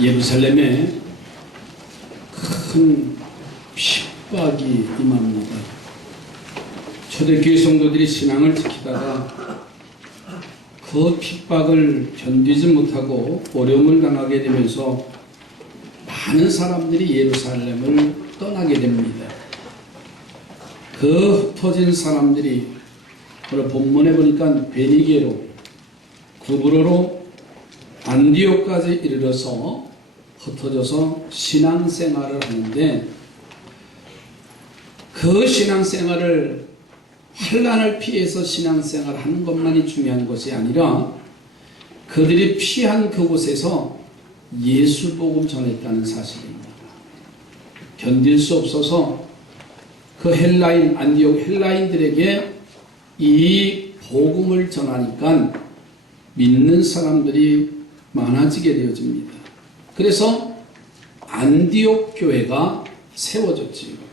예루살렘에 큰 핍박이 임합니다. 초대교회 성도들이 신앙을 지키다가 그 핍박을 견디지 못하고 어려움을 당하게 되면서 많은 사람들이 예루살렘을 떠나게 됩니다. 그 흩어진 사람들이 오늘 본문에 보니까 베니게로, 구브로로, 안디옥까지 이르러서 흩어져서 신앙생활을 하는데, 그 신앙생활을 환난을 피해서 신앙생활을 하는 것만이 중요한 것이 아니라 그들이 피한 그곳에서 예수 복음 전했다는 사실입니다. 견딜 수 없어서 그 헬라인, 안디옥 헬라인들에게 이 복음을 전하니까 믿는 사람들이 많아지게 되어집니다. 그래서 안디옥 교회가 세워졌지요.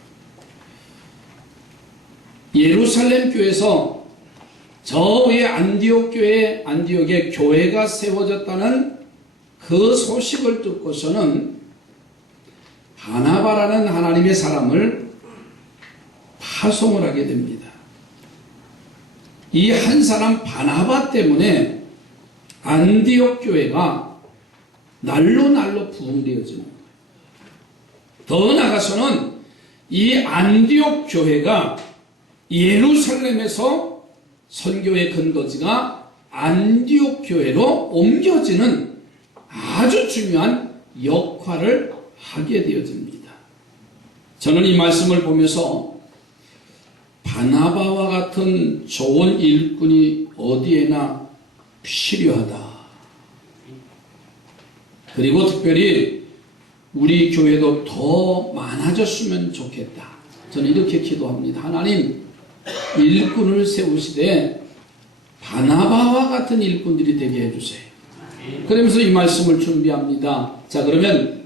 예루살렘 교회에서 저 위에 안디옥 교회, 안디옥에 교회가 세워졌다는 그 소식을 듣고서는 바나바라는 하나님의 사람을 파송을 하게 됩니다. 이 한 사람 바나바 때문에 안디옥 교회가 날로 부흥되어지는 거예요. 더 나아가서는 이 안디옥 교회가 예루살렘에서 선교의 근거지가 안디옥 교회로 옮겨지는 아주 중요한 역할을 하게 되어집니다. 저는 이 말씀을 보면서 바나바와 같은 좋은 일꾼이 어디에나 필요하다. 그리고 특별히 우리 교회도 더 많아졌으면 좋겠다. 저는 이렇게 기도합니다. 하나님, 일꾼을 세우시되 바나바와 같은 일꾼들이 되게 해주세요. 그러면서 이 말씀을 준비합니다. 자, 그러면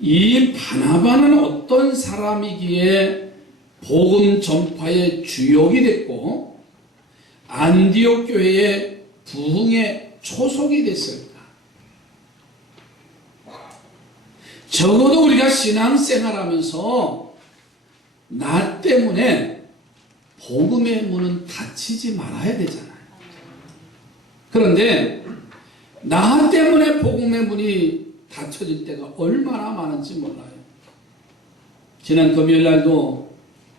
이 바나바는 어떤 사람이기에 복음 전파의 주역이 됐고 안디옥 교회의 부흥의 초석이 됐을까? 적어도 우리가 신앙생활하면서 나 때문에 복음의 문은 닫히지 말아야 되잖아요. 그런데 나 때문에 복음의 문이 닫혀질 때가 얼마나 많은지 몰라요. 지난 금요일날도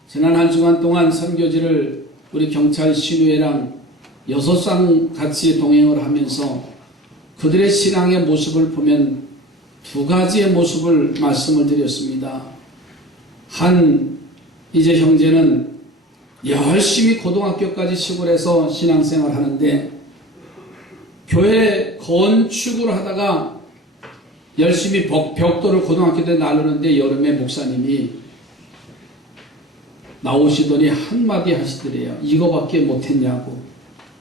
지난 한 주간 동안 선교지를 우리 경찰 신우회랑 6상 같이 동행을 하면서 그들의 신앙의 모습을 보면 두 가지의 모습을 말씀을 드렸습니다. 한 이제 형제는 열심히 고등학교까지 시골에서 신앙생활 하는데 교회 건축을 하다가 열심히 벽돌을 고등학교 때 나르는데 여름에 목사님이 나오시더니 한마디 하시더래요. 이거밖에 못했냐고.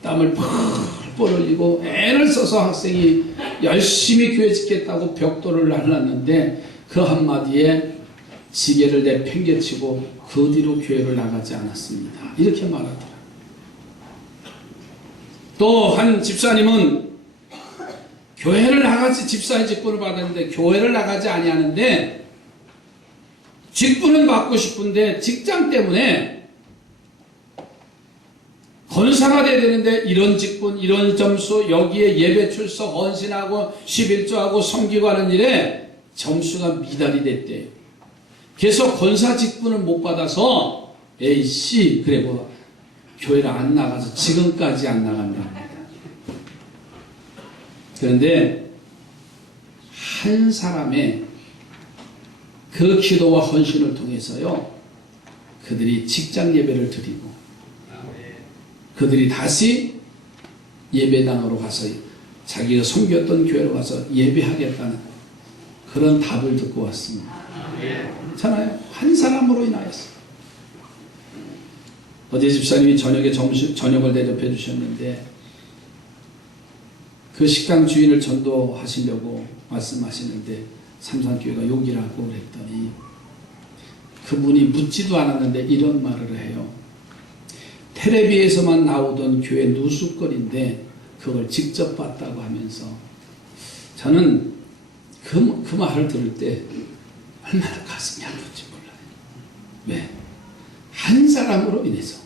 땀을 펄펄 흘리고 애를 써서 학생이 열심히 교회 짓겠다고 벽돌을 날랐는데 그 한마디에 지게를 내팽개치고 그 뒤로 교회를 나가지 않았습니다. 이렇게 말하더라. 또 한 집사님은 교회를 나가지, 집사의 직분을 받았는데 교회를 나가지 아니하는데 직분은 받고 싶은데 직장 때문에 권사가 돼야 되는데 이런 직분, 이런 점수, 여기에 예배 출석, 헌신하고 11조하고 섬기고 하는 일에 점수가 미달이 됐대요. 그래서 권사 직분을 못 받아서 에이씨 그래 뭐 교회를 안 나가서 지금까지 안 나간답니다. 그런데 한 사람의 그 기도와 헌신을 통해서요 그들이 직장 예배를 드리고 그들이 다시 예배당으로 가서 자기가 섬겼던 교회로 가서 예배하겠다는 그런 답을 듣고 왔습니다. 괜찮아요? 한 사람으로 인하여서. 어제 집사님이 저녁을 대접해 주셨는데 그 식당 주인을 전도하시려고 말씀하시는데 삼산교회가 욕이라고 그랬더니 그분이 묻지도 않았는데 이런 말을 해요. 텔레비에서만 나오던 교회 누수거리인데 그걸 직접 봤다고 하면서 저는 그 말을 들을 때 얼마나 가슴이 아픈지 몰라요. 왜? 한 사람으로 인해서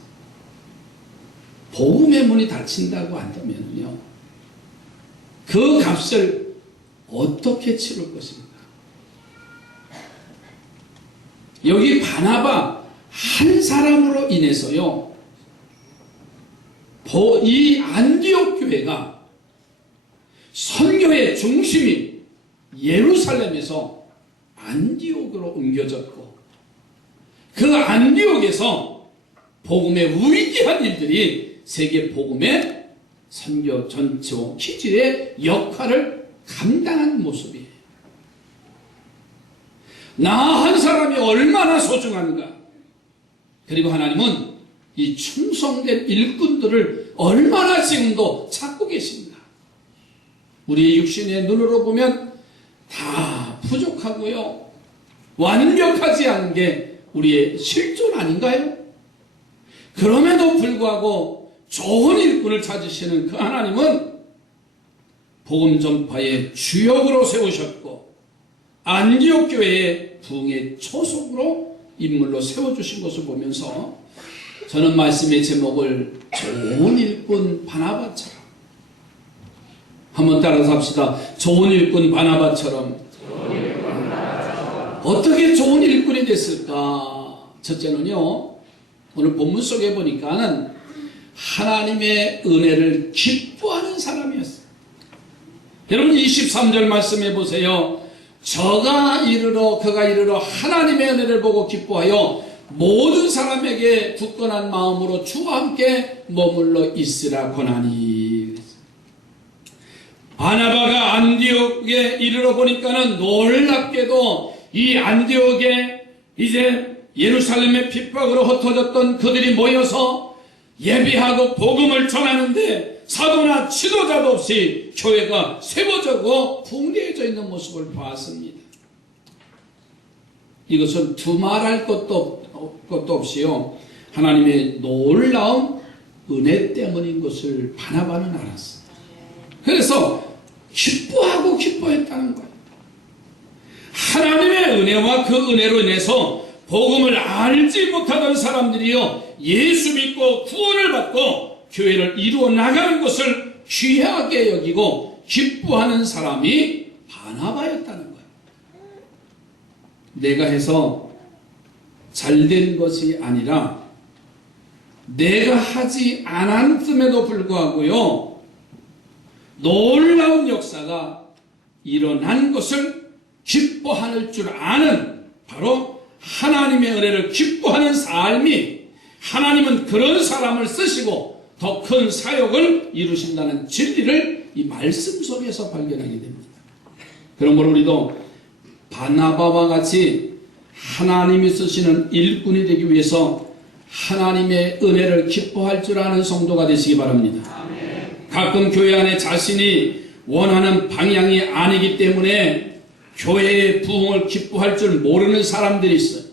복음의 문이 닫힌다고 한다면요, 그 값을 어떻게 치를 것인가? 여기 바나바 한 사람으로 인해서요, 이 안디옥 교회가 선교의 중심이 예루살렘에서 안디옥으로 옮겨졌고, 그 안디옥에서 복음의 위대한 일들이 세계 복음의 선교 전체와 기질의 역할을 감당한 모습이에요. 나 한 사람이 얼마나 소중한가. 그리고 하나님은 이 충성된 일꾼들을 얼마나 지금도 찾고 계신가. 우리의 육신의 눈으로 보면 다 부족하고요, 완벽하지 않은 게 우리의 실존 아닌가요? 그럼에도 불구하고 좋은 일꾼을 찾으시는 그 하나님은 복음 전파의 주역으로 세우셨고, 안디옥 교회의 부흥의 초석으로 인물로 세워주신 것을 보면서 저는 말씀의 제목을 좋은 일꾼 바나바처럼, 한번 따라서 합시다. 좋은 일꾼 바나바처럼. 어떻게 좋은 일꾼이 됐을까? 첫째는요, 오늘 본문 속에 보니까는 하나님의 은혜를 기뻐하는 사람이었어요. 여러분 23절 말씀해 보세요. 저가 이르러 그가 이르러 하나님의 은혜를 보고 기뻐하여 모든 사람에게 굳건한 마음으로 주와 함께 머물러 있으라 권하니. 바나바가 안디옥에 이르러 보니까는 놀랍게도 이 안디옥에 이제 예루살렘의 핍박으로 흩어졌던 그들이 모여서 예배하고 복음을 전하는데 사도나 지도자도 없이 교회가 세워지고 붕대해져 있는 모습을 보았습니다. 이것은 두말할 것도 없이요, 하나님의 놀라운 은혜 때문인 것을 바나바는 알았어요. 그래서 기뻐하고 기뻐했다는 거예요. 하나님의 은혜와 그 은혜로 인해서 복음을 알지 못하던 사람들이요, 예수 믿고 구원을 받고 교회를 이루어 나가는 것을 귀하게 여기고 기뻐하는 사람이 바나바였다는 거예요. 내가 해서 잘된 것이 아니라 내가 하지 않았음에도 불구하고요, 놀라운 역사가 일어난 것을 기뻐할 줄 아는, 바로 하나님의 은혜를 기뻐하는 삶이, 하나님은 그런 사람을 쓰시고 더 큰 사역을 이루신다는 진리를 이 말씀 속에서 발견하게 됩니다. 그러므로 우리도 바나바와 같이 하나님이 쓰시는 일꾼이 되기 위해서 하나님의 은혜를 기뻐할 줄 아는 성도가 되시기 바랍니다. 가끔 교회 안에 자신이 원하는 방향이 아니기 때문에 교회의 부흥을 기뻐할 줄 모르는 사람들이 있어요.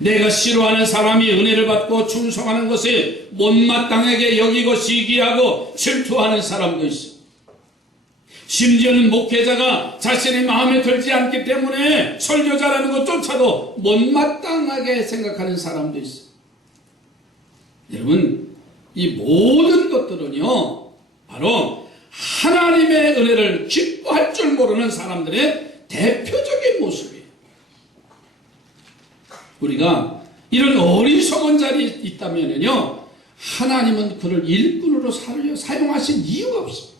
내가 싫어하는 사람이 은혜를 받고 충성하는 것을 못마땅하게 여기고 시기하고 질투하는 사람도 있어요. 심지어는 목회자가 자신의 마음에 들지 않기 때문에 설교자라는 것조차도 못마땅하게 생각하는 사람도 있어요. 여러분, 이 모든 것들은요, 바로 하나님의 은혜를 기뻐할 줄 모르는 사람들의 대표적인 모습이에요. 우리가 이런 어리석은 자리에 있다면요, 하나님은 그를 일꾼으로 사용하신 이유가 없어요.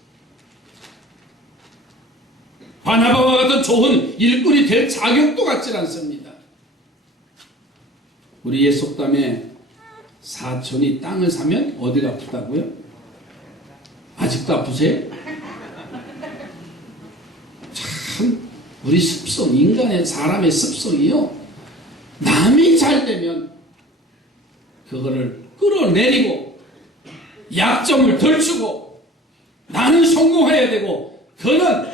바나바와 같은 좋은 일꾼이 될 자격도 갖지 않습니다. 우리 옛 속담에 사촌이 땅을 사면 어디가 아프다고요? 아직도 아프세요? 참, 우리 습성, 인간의 사람의 습성이요, 남이 잘 되면 그거를 끌어내리고 약점을 덜 주고 나는 성공해야 되고 그는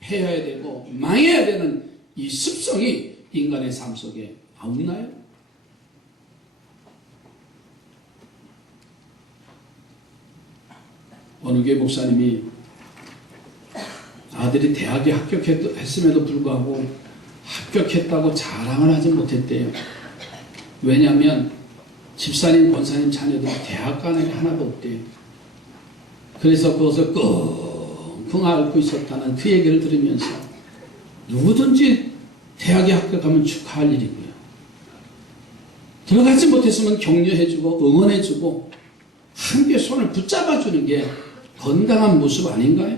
패해야 되고 망해야 되는 이 습성이 인간의 삶 속에 없나요? 어느 교회 목사님이 아들이 대학에 합격했음에도 불구하고 합격했다고 자랑을 하지 못했대요. 왜냐하면 집사님, 권사님 자녀들이 대학 가는 게 하나도 없대요. 그래서 그것을 끙끙 앓고 있었다는 그 얘기를 들으면서 누구든지 대학에 합격하면 축하할 일이고요. 들어가지 못했으면 격려해주고 응원해주고 함께 손을 붙잡아주는 게 건강한 모습 아닌가요?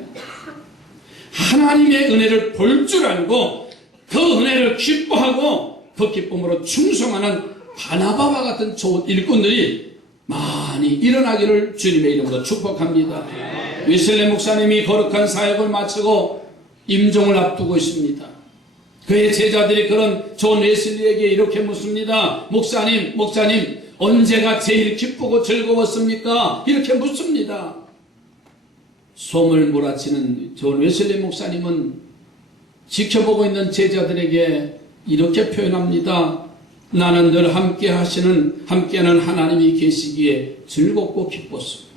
하나님의 은혜를 볼 줄 알고 그 은혜를 기뻐하고 그 기쁨으로 충성하는 바나바와 같은 좋은 일꾼들이 많이 일어나기를 주님의 이름으로 축복합니다. 웨슬리 목사님이 거룩한 사역을 마치고 임종을 앞두고 있습니다. 그의 제자들이 그런 존 웨슬리에게 이렇게 묻습니다. 목사님 언제가 제일 기쁘고 즐거웠습니까? 이렇게 묻습니다. 솜을 몰아치는 존 웨슬리 목사님은 지켜보고 있는 제자들에게 이렇게 표현합니다. 나는 늘 함께하는 하나님이 계시기에 즐겁고 기뻤습니다.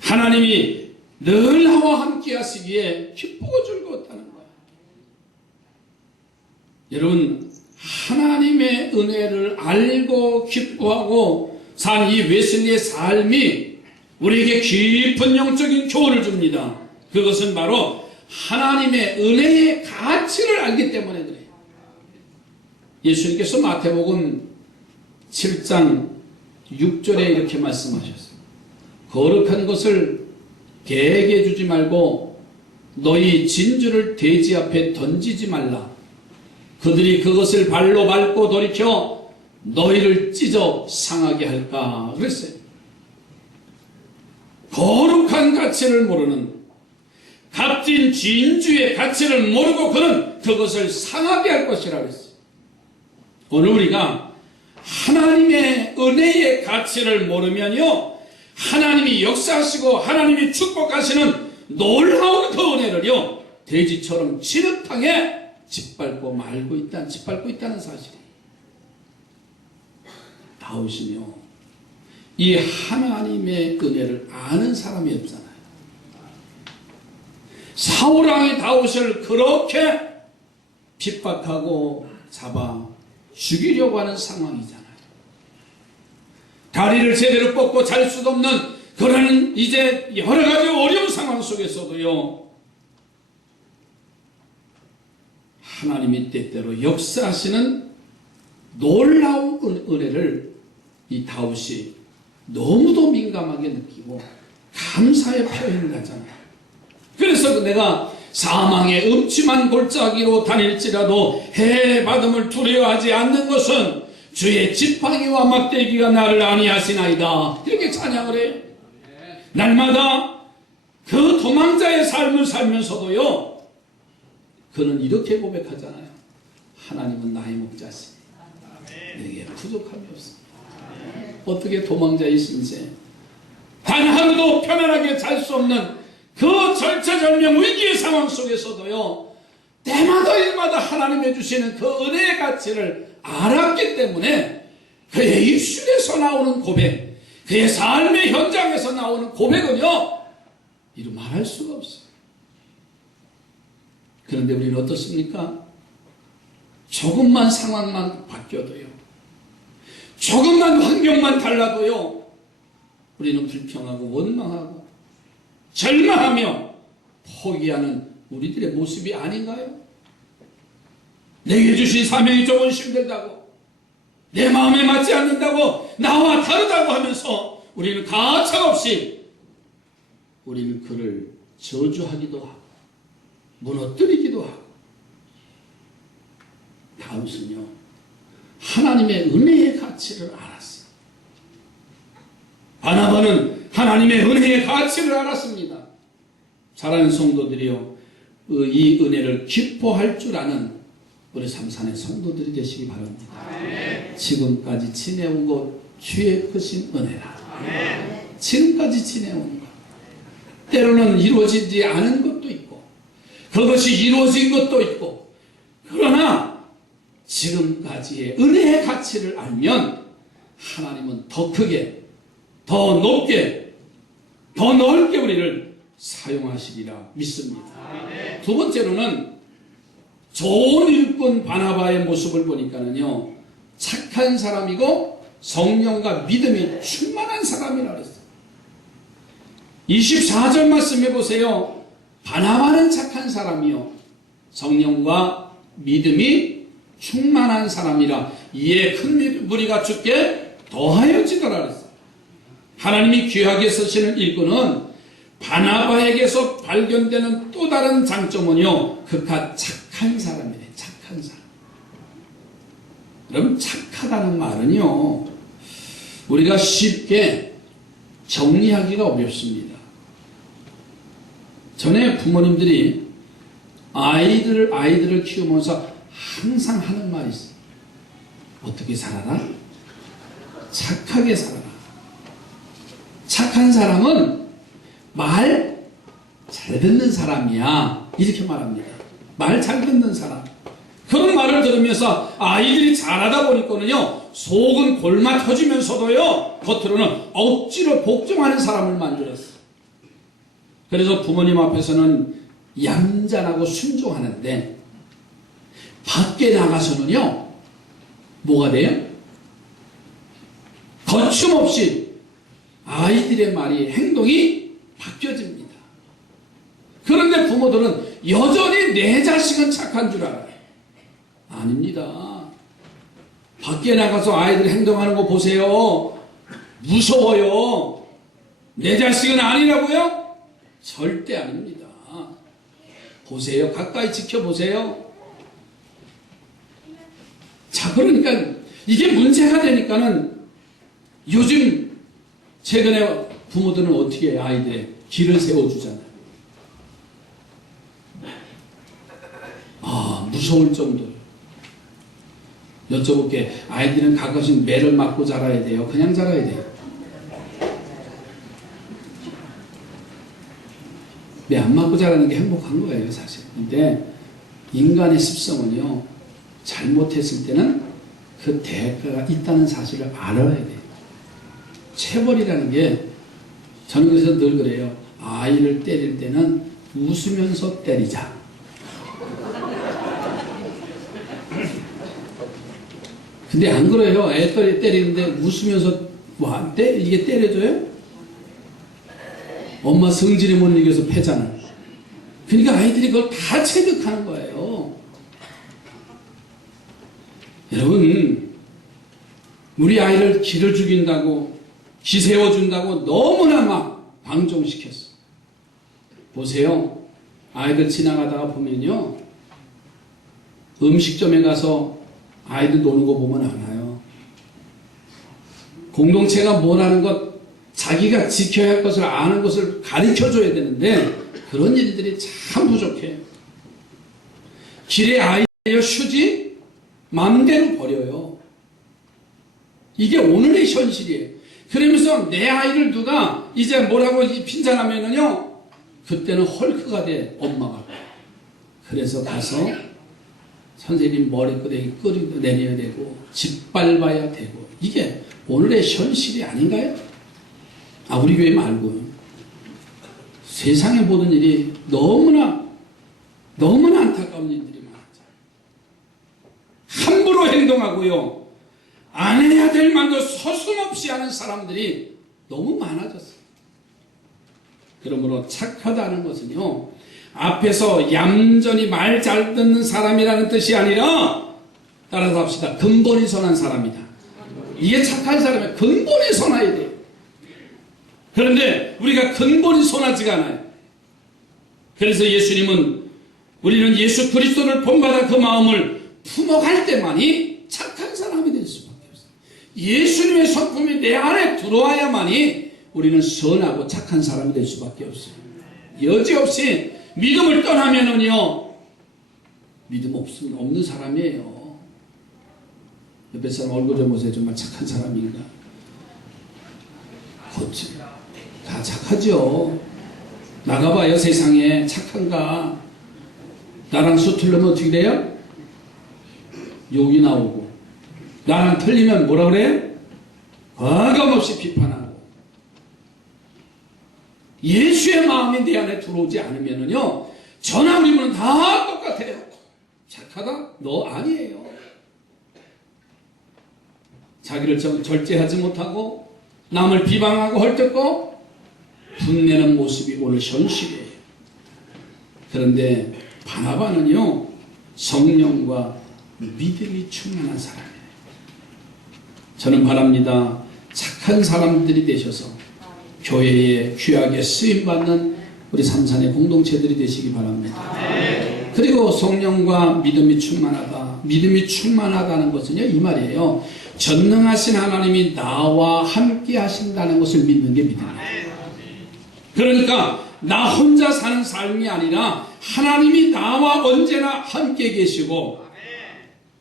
하나님이 늘 나와 함께 하시기에 기쁘고 즐거웠다는 거예요. 여러분, 하나님의 은혜를 알고 기뻐하고 산 이 웨슬리의 삶이 우리에게 깊은 영적인 교훈을 줍니다. 그것은 바로 하나님의 은혜의 가치를 알기 때문에 그래요. 예수님께서 마태복음 7장 6절에 이렇게 말씀하셨어요. 거룩한 것을 개에게 주지 말고 너희 진주를 돼지 앞에 던지지 말라. 그들이 그것을 발로 밟고 돌이켜 너희를 찢어 상하게 할까 그랬어요. 거룩한 가치를 모르는 값진 진주의 가치를 모르고 그는 그것을 상하게 할 것이라 그랬어요. 오늘 우리가 하나님의 은혜의 가치를 모르면요, 하나님이 역사하시고 하나님이 축복하시는 놀라운 그 은혜를요, 돼지처럼 진흙탕에 짓밟고 있다는 사실이에요. 다윗이요, 이 하나님의 은혜를 아는 사람이 없잖아요. 사울왕이 다윗을 그렇게 핍박하고 잡아 죽이려고 하는 상황이잖아요. 다리를 제대로 뻗고 잘 수도 없는 그런 이제 여러 가지 어려운 상황 속에서도요, 하나님이 때때로 역사하시는 놀라운 은혜를 이 다윗이 너무도 민감하게 느끼고 감사의 표현을 하잖아요. 그래서 내가 사망의 음침한 골짜기로 다닐지라도 해 받음을 두려워하지 않는 것은 주의 지팡이와 막대기가 나를 안위하시나이다. 이렇게 찬양을 해요. 날마다 그 도망자의 삶을 살면서도요, 그는 이렇게 고백하잖아요. 하나님은 나의 목자시니 내게 부족함이 없습니다. 어떻게 도망자의 신세, 단 하루도 편안하게 잘 수 없는 그 절체절명 위기의 상황 속에서도요, 때마다 일마다 하나님 해주시는 그 은혜의 가치를 알았기 때문에 그의 입술에서 나오는 고백, 그의 삶의 현장에서 나오는 고백은요, 이루 말할 수가 없어요. 그런데 우리는 어떻습니까? 조금만 상황만 바뀌어도요, 조금만 환경만 달라도요, 우리는 불평하고 원망하고 절망하며 포기하는 우리들의 모습이 아닌가요? 내게 주신 사명이 조금 힘들다고, 내 마음에 맞지 않는다고, 나와 다르다고 하면서 우리는 가차없이 우리는 그를 저주하기도 하고 무너뜨리기도 하고. 다윗은요, 하나님의 은혜의 가치를 알았어요. 바나바는 하나님의 은혜의 가치를 알았습니다. 사랑하는 성도들이요, 이 은혜를 기뻐할 줄 아는 우리 삼산의 성도들이 되시기 바랍니다. 아멘. 지금까지 지내온 것 주의 크신 은혜라. 아멘. 지금까지 지내온 것, 때로는 이루어지지 않은 것도 있고 그것이 이루어진 것도 있고, 그러나 지금까지의 은혜의 가치를 알면 하나님은 더 크게, 더 높게, 더 넓게 우리를 사용하시리라 믿습니다. 두 번째로는 좋은 일꾼 바나바의 모습을 보니까는요, 착한 사람이고 성령과 믿음이 충만한 사람이라 그랬어요. 24절 말씀해 보세요. 바나바는 착한 사람이요 성령과 믿음이 충만한 사람이라 이에 큰 무리가 주께 더하여지더라 그랬어요. 하나님이 귀하게 쓰시는 일꾼은 바나바에게서 발견되는 또 다른 장점은요, 그가 착한 사람이래. 착한 사람. 여러분, 착하다는 말은요, 우리가 쉽게 정리하기가 어렵습니다. 전에 부모님들이 아이들을 키우면서 항상 하는 말이 있어요. 어떻게 살아라? 착하게 살아라. 착한 사람은 말 잘 듣는 사람이야. 이렇게 말합니다. 말 잘 듣는 사람. 그런 말을 들으면서 아이들이 자라다 보니까는요, 속은 골마 터지면서도요, 겉으로는 억지로 복종하는 사람을 만들었어요. 그래서 부모님 앞에서는 얌전하고 순종하는데, 밖에 나가서는요, 뭐가 돼요? 거침없이 아이들의 말이, 행동이 바뀌어집니다. 그런데 부모들은 여전히 내 자식은 착한 줄 알아요. 아닙니다. 밖에 나가서 아이들이 행동하는 거 보세요. 무서워요. 내 자식은 아니라고요? 절대 아닙니다. 보세요. 가까이 지켜보세요. 자, 그러니까 이게 문제가 되니까는 요즘 최근에 부모들은 어떻게 해요? 아이들의 길을 세워주잖아요. 무서울 정도로. 여쭤볼게. 아이들은 가끔씩 매를 맞고 자라야 돼요? 그냥 자라야 돼요? 매 안 맞고 자라는 게 행복한 거예요, 사실. 근데 인간의 습성은요, 잘못했을 때는 그 대가가 있다는 사실을 알아야 돼요. 체벌이라는 게, 저는 그래서 늘 그래요. 아이를 때릴 때는 웃으면서 때리자. 근데 안 그래요. 애 때리는데 웃으면서 이게 때려줘요? 엄마 성질이 못 이겨서 패잖아. 그러니까 아이들이 그걸 다 체득하는 거예요. 여러분, 우리 아이를 기를 죽인다고, 기 세워준다고 너무나 막 방종시켰어. 보세요. 아이들 지나가다가 보면요, 음식점에 가서 아이들 노는 거 보면 알아요. 공동체가 뭐라는 것, 자기가 지켜야 할 것을 아는 것을 가르쳐줘야 되는데 그런 일들이 참 부족해요. 길에 아이들 휴지 마음대로 버려요. 이게 오늘의 현실이에요. 그러면서 내 아이를 누가 이제 뭐라고 핀잔하면은요, 그때는 헐크가 돼, 엄마가. 그래서 가서 선생님 머리끄댕이 끌어내려야 되고 짓밟아야 되고, 이게 오늘의 현실이 아닌가요? 우리 교회 말고요. 세상의 모든 일이 너무나 안타까운 일들이 많아져. 함부로 행동하고요, 안 해야 될 말도 서슴없이 하는 사람들이 너무 많아졌어요. 그러므로 착하다는 것은요, 앞에서 얌전히 말 잘 듣는 사람이라는 뜻이 아니라, 따라서 합시다. 근본이 선한 사람이다. 이게 착한 사람이에요. 근본이 선해야 돼요. 그런데 우리가 근본이 선하지가 않아요. 그래서 우리는 예수 그리스도를 본받아 그 마음을 품어갈 때만이 착한 사람이 될 수밖에 없어요. 예수님의 성품이 내 안에 들어와야만이 우리는 선하고 착한 사람이 될 수밖에 없어요. 여지없이 믿음을 떠나면은요, 믿음 없는 사람이에요. 옆에 사람 얼굴 좀 보세요. 정말 착한 사람인가? 다 착하죠. 나가봐요. 세상에 착한가? 나랑 수틀르면 어떻게 돼요? 욕이 나오고, 나랑 틀리면 뭐라 그래? 과감없이 비판하고. 예수의 마음이 내 안에 들어오지 않으면은요, 저나 우리는 다 똑같아요. 착하다? 너 아니에요. 자기를 절제하지 못하고 남을 비방하고 헐뜯고 분내는 모습이 오늘 현실이에요. 그런데 바나바는요, 성령과 믿음이 충만한 사람이에요. 저는 바랍니다. 착한 사람들이 되셔서 교회에 귀하게 쓰임받는 우리 삼산의 공동체들이 되시기 바랍니다. 그리고 성령과 믿음이 충만하다. 믿음이 충만하다는 것은요, 이 말이에요. 전능하신 하나님이 나와 함께 하신다는 것을 믿는 게 믿음이에요. 그러니까 나 혼자 사는 삶이 아니라 하나님이 나와 언제나 함께 계시고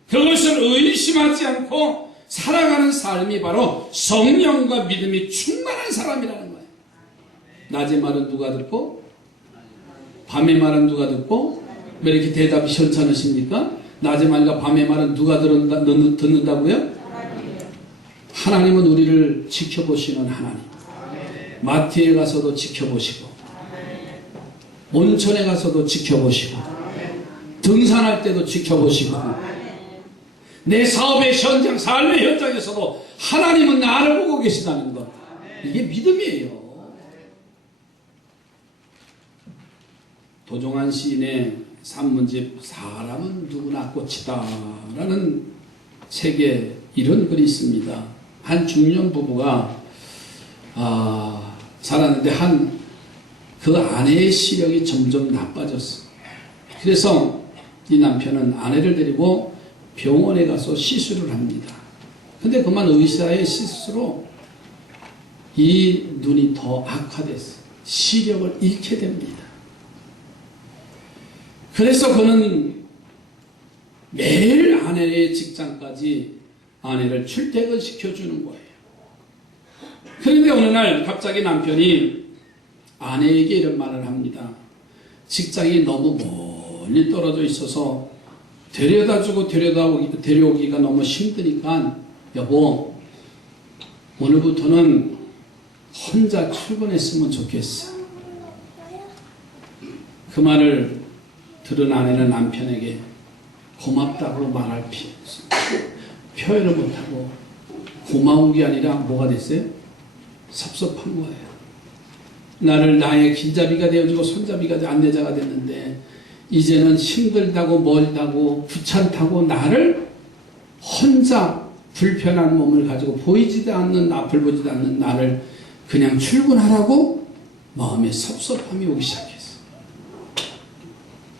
그것을 의심하지 않고 살아가는 삶이 바로 성령과 믿음이 충만한 사람이라는 거예요. 낮의 말은 누가 듣고 밤의 말은 누가 듣고 왜 이렇게 대답이 현찮으십니까? 낮의 말과 밤의 말은 누가 듣는다고요? 하나님은 우리를 지켜보시는 하나님. 마트에 가서도 지켜보시고 온천에 가서도 지켜보시고 등산할 때도 지켜보시고 내 사업의 현장, 삶의 현장에서도 하나님은 나를 보고 계시다는 것. 이게 믿음이에요. 도종환 시인의 산문집 사람은 누구나 꽃이다 라는 책에 이런 글이 있습니다. 한 중년 부부가 살았는데 그 아내의 시력이 점점 나빠졌어. 그래서 이 남편은 아내를 데리고 병원에 가서 시술을 합니다. 근데 그만 의사의 시술로 이 눈이 더 악화됐어. 시력을 잃게 됩니다. 그래서 그는 매일 아내의 직장까지 아내를 출퇴근시켜주는 거예요. 그런데 어느 날 갑자기 남편이 아내에게 이런 말을 합니다. 직장이 너무 멀리 떨어져 있어서 데려다주고 데려오기가 너무 힘드니까 여보, 오늘부터는 혼자 출근했으면 좋겠어. 그 말을 들은 아내는 남편에게 고맙다고 말할 표현을 못하고 고마운 게 아니라 뭐가 됐어요? 섭섭한 거예요. 나를 나의 길잡이가 되어주고 손잡이가 안내자가 됐는데 이제는 힘들다고 멀다고 귀찮다고 나를 혼자 불편한 몸을 가지고 보이지도 않는 앞을 보지도 않는 나를 그냥 출근하라고 마음에 섭섭함이 오기 시작했어.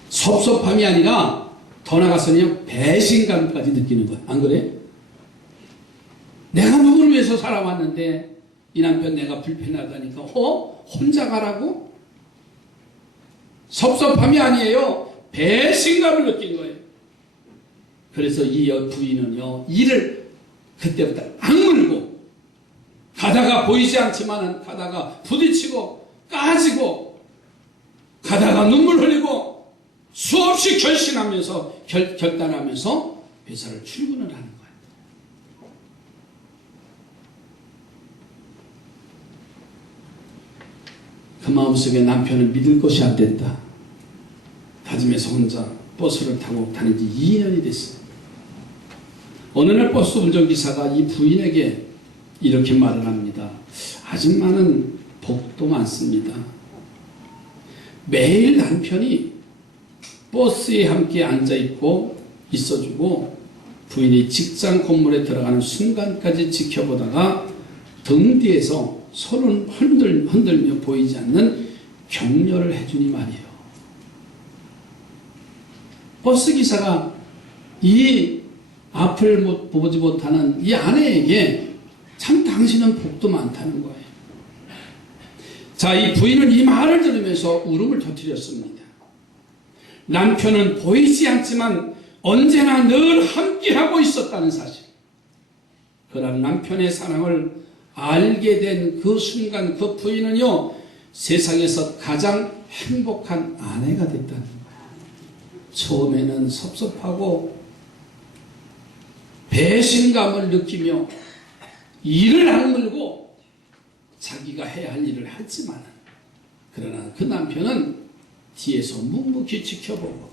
섭섭함이 아니라 더 나아가서는 배신감까지 느끼는 거야. 안 그래? 내가 누구를 위해서 살아왔는데 이 남편 내가 불편하다니까 혼자 가라고? 섭섭함이 아니에요. 배신감을 느낀 거예요. 그래서 이 부인은요, 이를 그때부터 악물고 가다가 보이지 않지만은 가다가 부딪히고 까지고 가다가 눈물 흘리고 수없이 결단하면서 회사를 출근을 하는 거예요. 그 마음속에 남편을 믿을 것이 안 됐다 다짐해서 혼자 버스를 타고 다닌 지 2년이 됐어요. 어느 날 버스 운전기사가 이 부인에게 이렇게 말을 합니다. 아줌마는 복도 많습니다. 매일 남편이 버스에 함께 앉아있고 있어주고 부인이 직장 건물에 들어가는 순간까지 지켜보다가 등 뒤에서 손을 흔들며 보이지 않는 격려를 해주니 말이에요. 버스기사가 이 앞을 보지 못하는 이 아내에게 참 당신은 복도 많다는 거예요. 자, 이 부인은 이 말을 들으면서 울음을 터뜨렸습니다. 남편은 보이지 않지만 언제나 늘 함께하고 있었다는 사실. 그러나 남편의 사랑을 알게 된 그 순간 그 부인은요, 세상에서 가장 행복한 아내가 됐다는 거예요. 처음에는 섭섭하고 배신감을 느끼며 이를 악물고 자기가 해야 할 일을 하지만 그러나 그 남편은 뒤에서 묵묵히 지켜보고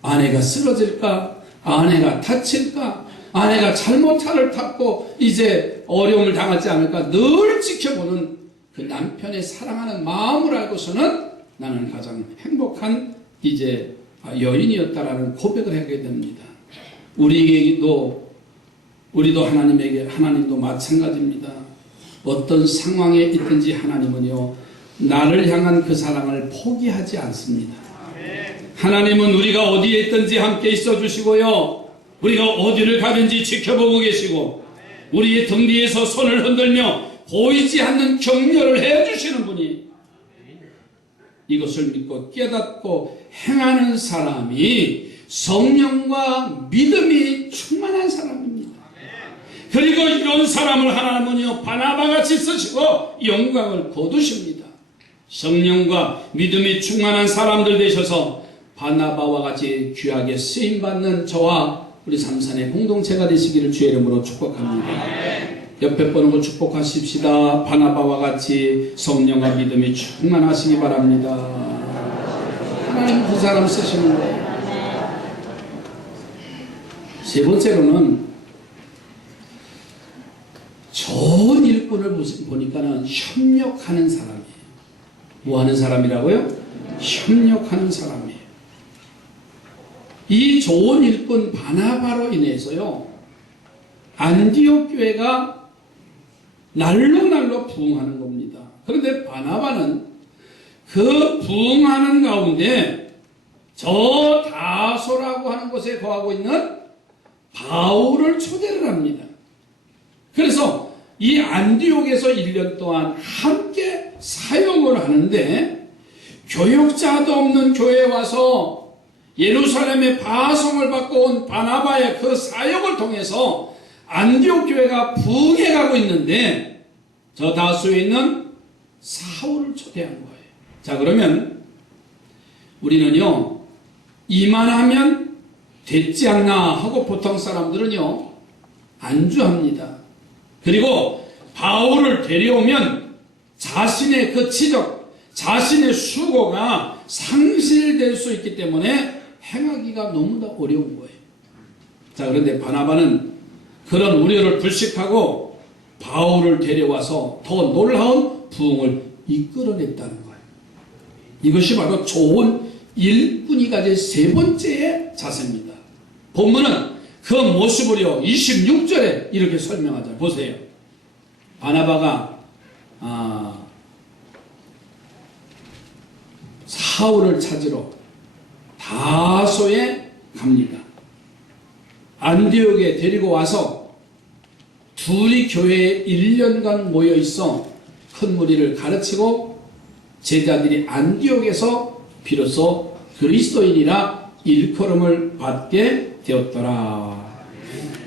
아내가 쓰러질까, 아내가 다칠까, 아내가 잘못을 탔고 이제 어려움을 당하지 않을까 늘 지켜보는 그 남편의 사랑하는 마음을 알고서는 나는 가장 행복한 이제 여인이었다라는 고백을 하게 됩니다. 우리도 하나님도 마찬가지입니다. 어떤 상황에 있든지 하나님은요, 나를 향한 그 사랑을 포기하지 않습니다. 하나님은 우리가 어디에 있든지 함께 있어 주시고요, 우리가 어디를 가든지 지켜보고 계시고, 우리의 등 뒤에서 손을 흔들며 보이지 않는 격려를 해주시는 분이, 이것을 믿고 깨닫고 행하는 사람이 성령과 믿음이 충만한 사람입니다. 그리고 이런 사람을 하나님은요, 바나바같이 쓰시고 영광을 거두십니다. 성령과 믿음이 충만한 사람들 되셔서 바나바와 같이 귀하게 쓰임받는 저와 우리 삼산의 공동체가 되시기를 주의 이름으로 축복합니다. 옆에 보는 거 축복하십시다. 바나바와 같이 성령과 믿음이 충만하시기 바랍니다. 하나님 그 사람 쓰시는 거예요. 세 번째로는 좋은 일꾼을 보니까는 협력하는 사람이에요. 뭐 하는 사람이라고요? 협력하는 사람이에요. 이 좋은 일꾼 바나바로 인해서요, 안디옥 교회가 날로 부흥하는 겁니다. 그런데 바나바는 그 부흥하는 가운데 저 다소라고 하는 곳에 거하고 있는 바울을 초대를 합니다. 그래서 이 안디옥에서 1년 동안 함께 사역을 하는데, 교역자도 없는 교회에 와서 예루살렘의 파송을 받고 온 바나바의 그 사역을 통해서 안디옥 교회가 부흥해가고 있는데, 저 다소에 있는 사울을 초대한 거예요. 자, 그러면 우리는요, 이만하면 됐지 않나 하고 보통 사람들은요, 안주합니다. 그리고 바울을 데려오면 자신의 그 지적, 자신의 수고가 상실될 수 있기 때문에 행하기가 너무나 어려운 거예요. 자, 그런데 바나바는 그런 우려를 불식하고 바울을 데려와서 더 놀라운 부흥을 이끌어냈다는 거예요. 이것이 바로 좋은 일꾼이 가진 세 번째의 자세입니다. 본문은 그 모습을요, 26절에 이렇게 설명하죠. 보세요. 바나바가 사울을 찾으러 다소에 갑니다. 안디옥에 데리고 와서 둘이 교회에 1년간 모여 있어 큰 무리를 가르치고 제자들이 안디옥에서 비로소 그리스도인이라 일컬음을 받게 되었더라.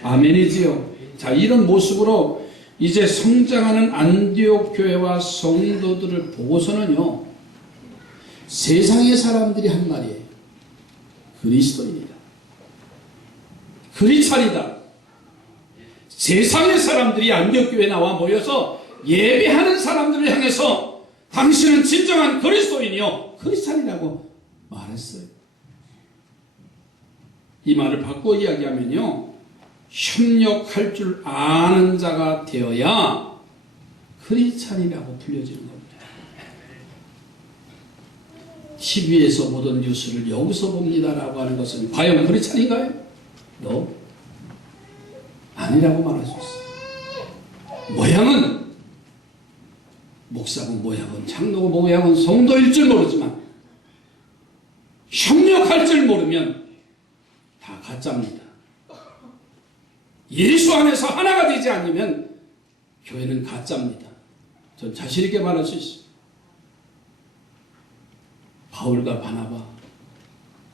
아멘이지요. 자, 이런 모습으로 이제 성장하는 안디옥 교회와 성도들을 보고서는요, 세상의 사람들이 한 말이에요. 그리스도인이다. 크리스찬이다. 세상의 사람들이 안디옥 교회에 나와 모여서 예배하는 사람들을 향해서 당신은 진정한 그리스도인이요, 크리스찬이라고 말했어요. 이 말을 바꿔 이야기하면요, 협력할 줄 아는 자가 되어야 크리스찬이라고 불려지는 겁니다. TV에서 보던 뉴스를 여기서 봅니다라고 하는 것은 과연 크리스찬인가요? No. 아니라고 말할 수 있어요. 모양은 목사고 모양은 장로고 모양은 성도일 줄 모르지만 협력할 줄 모르면 다 가짜입니다. 예수 안에서 하나가 되지 않으면 교회는 가짜입니다. 전 자신 있게 말할 수 있어요. 바울과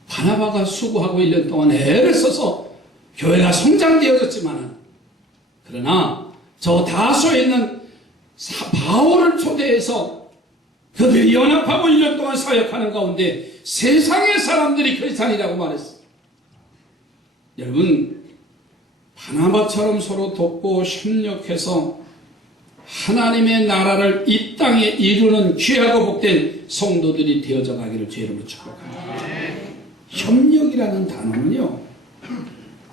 바나바가 수고하고 1년 동안 애를 써서 교회가 성장되어졌지만, 그러나 저 다소에 있는 바울을 초대해서 그들이 연합하고 1년 동안 사역하는 가운데 세상의 사람들이 크리스찬이라고 말했어요. 여러분, 바나바처럼 서로 돕고 협력해서 하나님의 나라를 이 땅에 이루는 귀하고 복된 성도들이 되어져 가기를 주의 이름으로 축복합니다. 협력이라는 단어는요,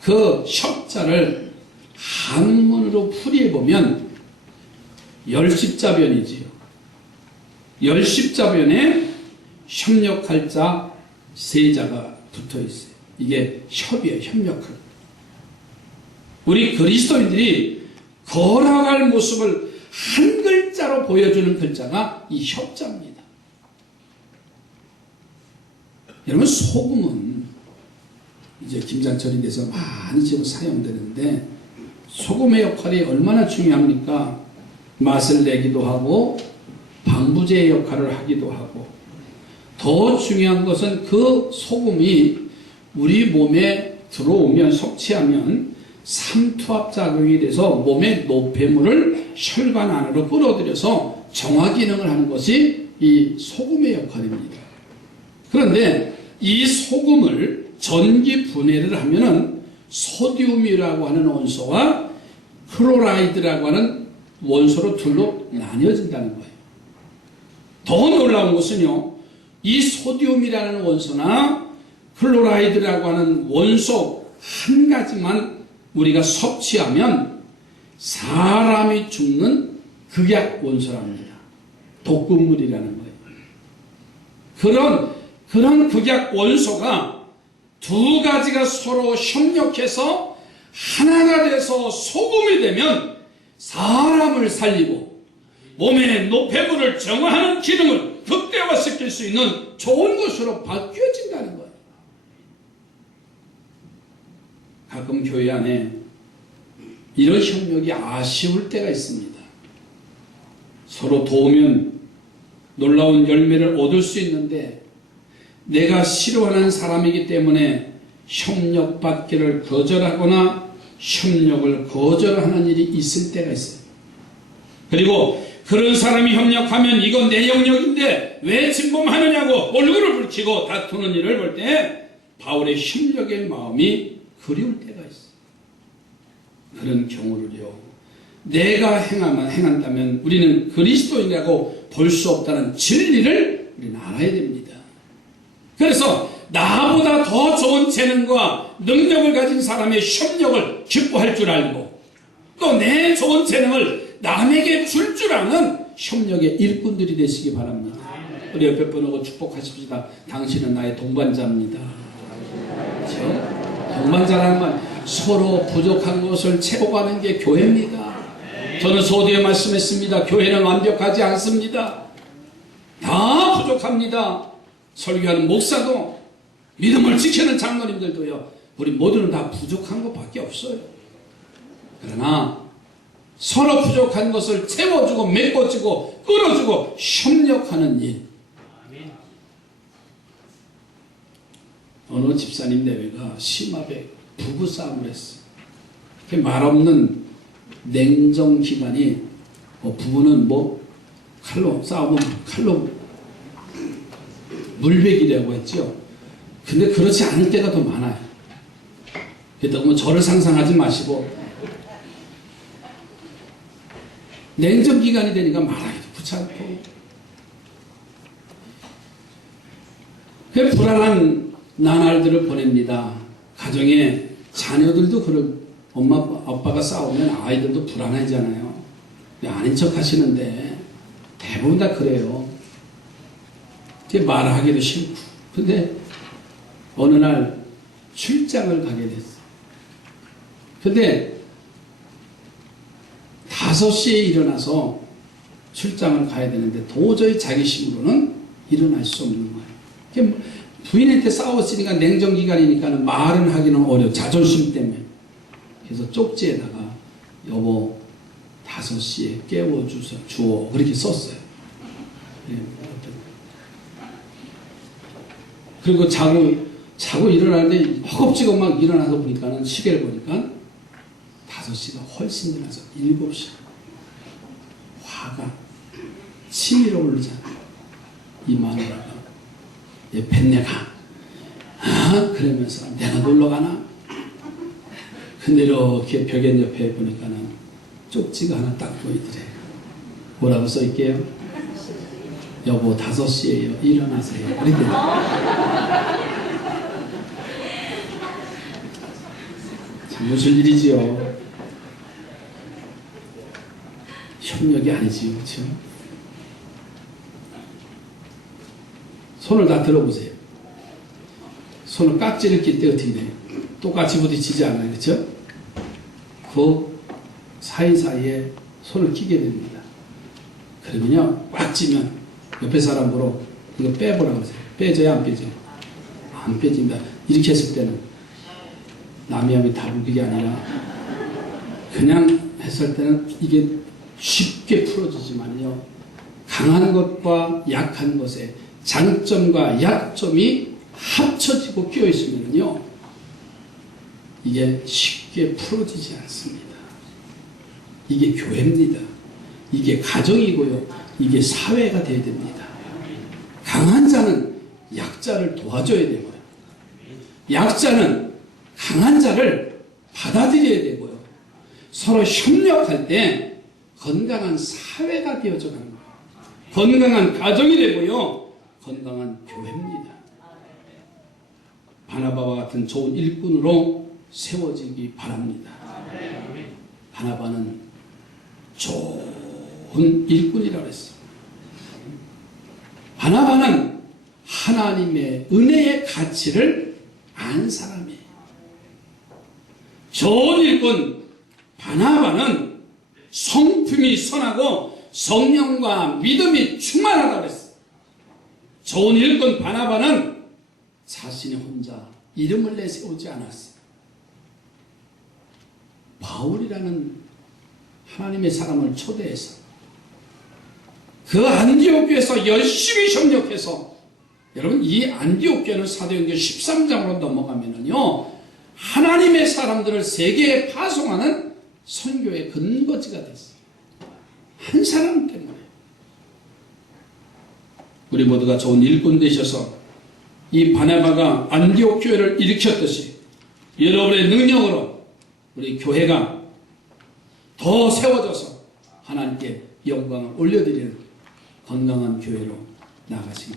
그 협자를 한문으로 풀이해보면 열십자변이지요. 열십자변에 협력할 자 세 자가 붙어 있어요. 이게 협이에요. 협력할. 우리 그리스도인들이 걸어갈 모습을 한 글자로 보여주는 글자가 이 협자입니다. 여러분, 소금은 이제 김장철이 돼서 많이 지금 사용되는데, 소금의 역할이 얼마나 중요합니까? 맛을 내기도 하고 방부제 역할을 하기도 하고, 더 중요한 것은 그 소금이 우리 몸에 들어오면, 섭취하면 삼투압작용이 돼서 몸의 노폐물을 혈관 안으로 끌어들여서 정화 기능을 하는 것이 이 소금의 역할입니다. 그런데 이 소금을 전기 분해를 하면은 소듐이라고 하는 원소와 클로라이드라고 하는 원소로 둘로 나뉘어진다는 거예요. 더 놀라운 것은요, 이 소듐이라는 원소나 클로라이드라고 하는 원소 한 가지만 우리가 섭취하면 사람이 죽는 극약 원소랍니다. 독극물이라는 거예요. 그런 극약 원소가 두 가지가 서로 협력해서 하나가 돼서 소금이 되면 사람을 살리고 몸의 노폐물을 정화하는 기능을 극대화시킬 수 있는 좋은 것으로 바뀌어진다는 거예요. 가끔 교회 안에 이런 협력이 아쉬울 때가 있습니다. 서로 도우면 놀라운 열매를 얻을 수 있는데, 내가 싫어하는 사람이기 때문에 협력받기를 거절하거나 협력을 거절하는 일이 있을 때가 있어요. 그리고 그런 사람이 협력하면 이건 내 영역인데 왜 침범하느냐고 얼굴을 붉히고 다투는 일을 볼 때 바울의 협력의 마음이 그리울 때가 있어요. 그런 경우를요, 내가 행한다면 우리는 그리스도인이라고 볼 수 없다는 진리를 우리는 알아야 됩니다. 그래서 나보다 더 좋은 재능과 능력을 가진 사람의 협력을 기뻐할 줄 알고, 또 내 좋은 재능을 남에게 줄 줄 아는 협력의 일꾼들이 되시기 바랍니다. 우리 옆에 분하고 축복하십시다. 당신은 나의 동반자입니다. 그렇죠? 동반자라는 말, 서로 부족한 것을 채워가는 게 교회입니다. 저는 서두에 말씀했습니다. 교회는 완벽하지 않습니다. 다 부족합니다. 설교하는 목사도, 믿음을 지키는 장로님들도요, 우리 모두는 다 부족한 것밖에 없어요. 그러나 서로 부족한 것을 채워주고 메꿔주고 끌어주고 협력하는 일. 어느 집사님 내외가 심하게 부부싸움을 했어요. 말없는 냉정기간이, 부부는 칼로 싸우면 칼로 물베기라고 했죠. 근데 그렇지 않을 때가 더 많아요. 그래도 저를 상상하지 마시고, 냉정기간이 되니까 말하기도 귀찮고, 그 불안한 나날들을 보냅니다. 가정에 자녀들도 엄마 아빠가 싸우면 아이들도 불안하잖아요. 아닌 척 하시는데 대부분 다 그래요. 말하기도 싫고. 근데 어느 날 출장을 가게 됐어요. 근데 5시에 일어나서 출장을 가야 되는데 도저히 자기 힘으로는 일어날 수 없는 거예요. 부인한테 싸웠으니까 냉정기간이니까는 말은 하기는 어려워. 자존심 때문에. 그래서 쪽지에다가 여보 5시에 깨워주어 그렇게 썼어요. 그리고 자고 일어나는데 허겁지겁 막 일어나서 보니까는 시계를 보니까 5시가 훨씬 지나서 7시. 화가 치밀어 오르잖아요. 이 마누라가 얘 뱃내가 그러면서 내가 놀러 가나? 근데 이렇게 벽에 옆에 보니까는 쪽지가 하나 딱 보이더래요. 뭐라고 써있게요? 여보 5시에요. 일어나세요. 그랬더니 참 무슨 일이지요? 협력이 아니지요. 그렇죠? 손을 다 들어보세요. 손을 깍지를 낄 때 어떻게 돼요? 똑같이 부딪히지 않아요. 그렇죠? 그 사이사이에 손을 끼게 됩니다. 그러면요, 꽉 찌면 옆에 사람 보러 이거 빼보라고 하세요. 빼져요, 안 빼져요? 안 빼집니다. 이렇게 했을 때는 남이 하면 답은 그게 아니라 그냥 했을 때는 이게 쉽게 풀어지지만요, 강한 것과 약한 것의 장점과 약점이 합쳐지고 끼어 있으면요, 이게 쉽게 풀어지지 않습니다. 이게 교회입니다. 이게 가정이고요. 이게 사회가 되어야 됩니다. 강한 자는 약자를 도와줘야 되고요. 약자는 강한 자를 받아들여야 되고요. 서로 협력할 때 건강한 사회가 되어져 가는 거예요. 건강한 가정이 되고요. 건강한 교회입니다. 바나바와 같은 좋은 일꾼으로 세워지기 바랍니다. 바나바는 좋은 일꾼이라고 했어요. 바나바는 하나님의 은혜의 가치를 안 사람이에요. 좋은 일꾼 바나바는 성품이 선하고 성령과 믿음이 충만하다고 했어요. 좋은 일꾼 바나바는 자신이 혼자 이름을 내세우지 않았어요. 바울이라는 하나님의 사람을 초대해서 그 안디옥 교회에서 열심히 협력해서, 여러분 이 안디옥 교회는 사도행전 13장으로 넘어가면은요, 하나님의 사람들을 세계에 파송하는 선교의 근거지가 됐어요. 한 사람 때문에. 우리 모두가 좋은 일꾼 되셔서 이 바나바가 안디옥 교회를 일으켰듯이 여러분의 능력으로 우리 교회가 더 세워져서 하나님께 영광을 올려드리는 건강한 교회로 나아가시기